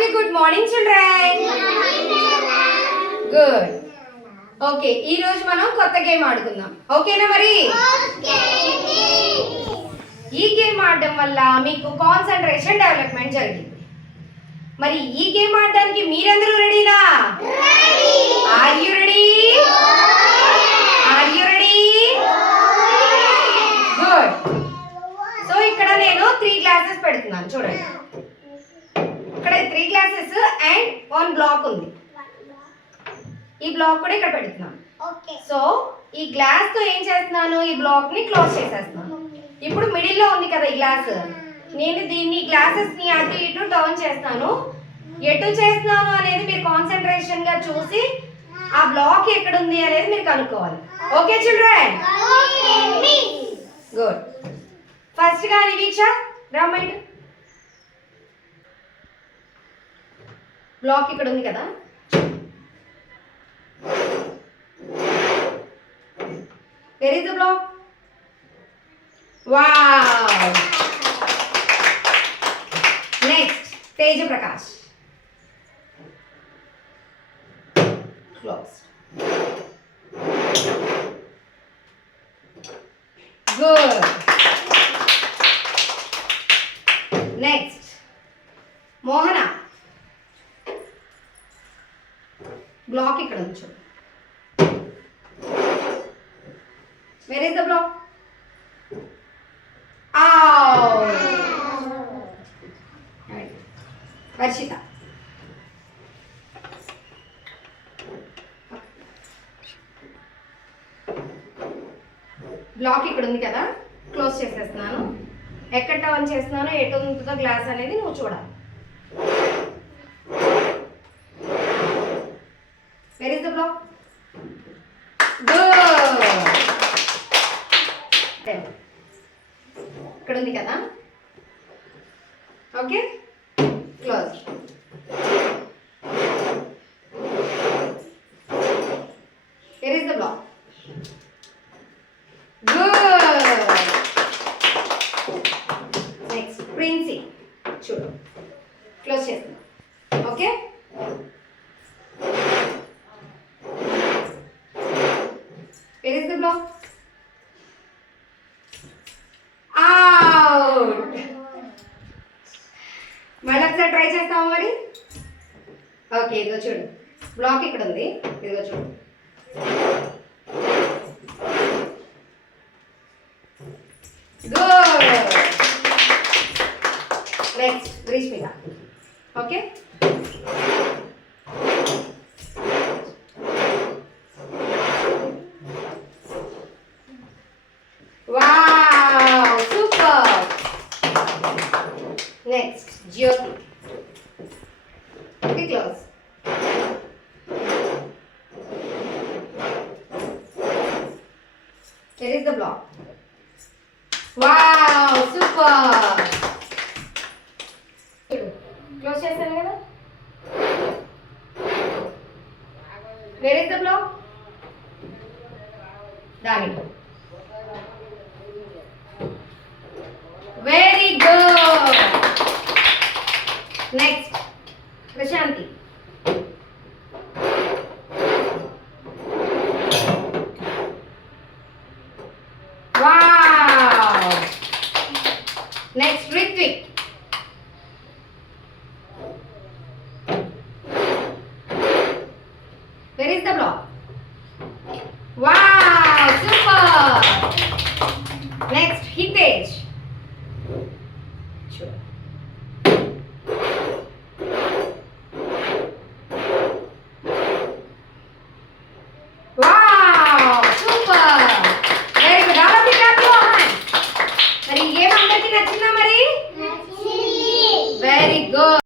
Have a good morning, children. Good. Okay ఈ రోజు మనం కొత్త గేమ్ ఆడుకుందాం. ఓకేనా మరి? ఈ గేమ్ ఆడడం వల్ల మీకు కాన్సంట్రేషన్ డెవలప్మెంట్ జరిగింది. మరి ఈ గేమ్ ఆడడానికి మీరందరూ రెడీనా? Are you ready? Are you ready? Good. So ఇక్కడ నేను 3 క్లాసెస్ పెడుతున్నాను చూడండి. ఇక్కడ 3 క్లాసెస్ అండ్ 1 బ్లాక్ ఉంది. ఈ బ్లాక్ కూడా ఇక్కడ పెడుతున్నాను. సో ఈ గ్లాస్ తో ఏం చేస్తున్నాను, ఈ బ్లాక్ ని క్లోజ్ చేసేస్తున్నాను. ఇప్పుడు మిడిల్ లో ఉంది కదా ఈ గ్లాస్, నేను దీన్ని గ్లాసెస్ ని అటు ఇటు టర్న్ చేస్తాను. ఎటు చేస్తున్నాను అనేది మీరు కాన్సంట్రేషన్ గా చూసి ఆ బ్లాక్ ఎక్కడ ఉంది అనేది మీరు కనుక్కోవాలి. Okay children? గుడ్. ఫస్ట్ గా నివీక్ష రామైండ్. బ్లాక్ ఇక్కడ ఉంది కదా, where is the block? Wow. Next, Teja Prakash. Closed. Good. Next, Mohana. Block ikkada unchu. Where is the block? Oh. Right. Varshita. Block ఇక్కడ ఉంది కదా, క్లోజ్ చేసేస్తున్నాను. ఎక్కడ టర్న్ చేస్తున్నానో ఎటు ఉంటుందో గ్లాస్ అనేది నువ్వు చూడాలి. Where is the block? Good. ఇక్కడ ఉంది కదా, okay close. Here is the block. Good. Next, Princey. చూడు, క్లోజ్ చేస్తున్నా. Okay, where is the block? Out. మళ్ళీ ఒకసారి ట్రై చేస్తావా మరి? ఓకే, ఇదిగో చూడు, బ్లాక్ ఇక్కడ ఉంది, ఇదిగో చూడు. Good. Next Greeshmika. Okay, wow, super. Next, Jyoti. Okay, close.